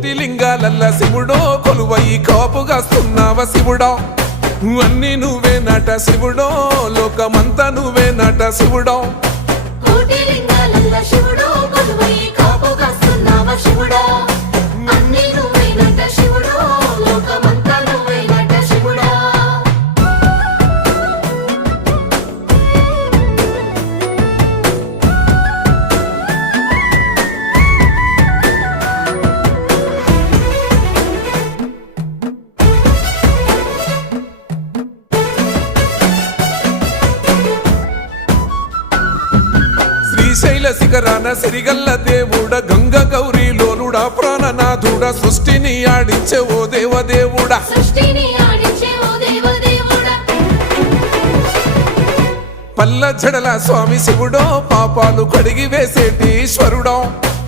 కోటి లింగాలల్ల శివుడో కొలువయి కాపుగాస్తున్నావ శివుడా అన్ని నువ్వే నట శివుడో లోకమంతా నువ్వే నట శివుడో కోటి లింగాలల్ల శివుడో కొలువయి కాపుగాస్తున్నావ శివుడా అన్ని నువ్వే నట శివుడో లోకమంతా నువ్వే నట శివుడా శ్రీశైల శిఖరాన సిరిగల్ల దేవుడ గంగ గౌరీ లోలుడా ప్రాణనాథుడా సృష్టిని ఆడించే ఓ దేవదేవుడా సృష్టిని ఆడించే ఓ దేవదేవుడా పల్ల జడల స్వామి శివుడో పాపాలు కడిగి వేసేటి ఈశ్వరుడో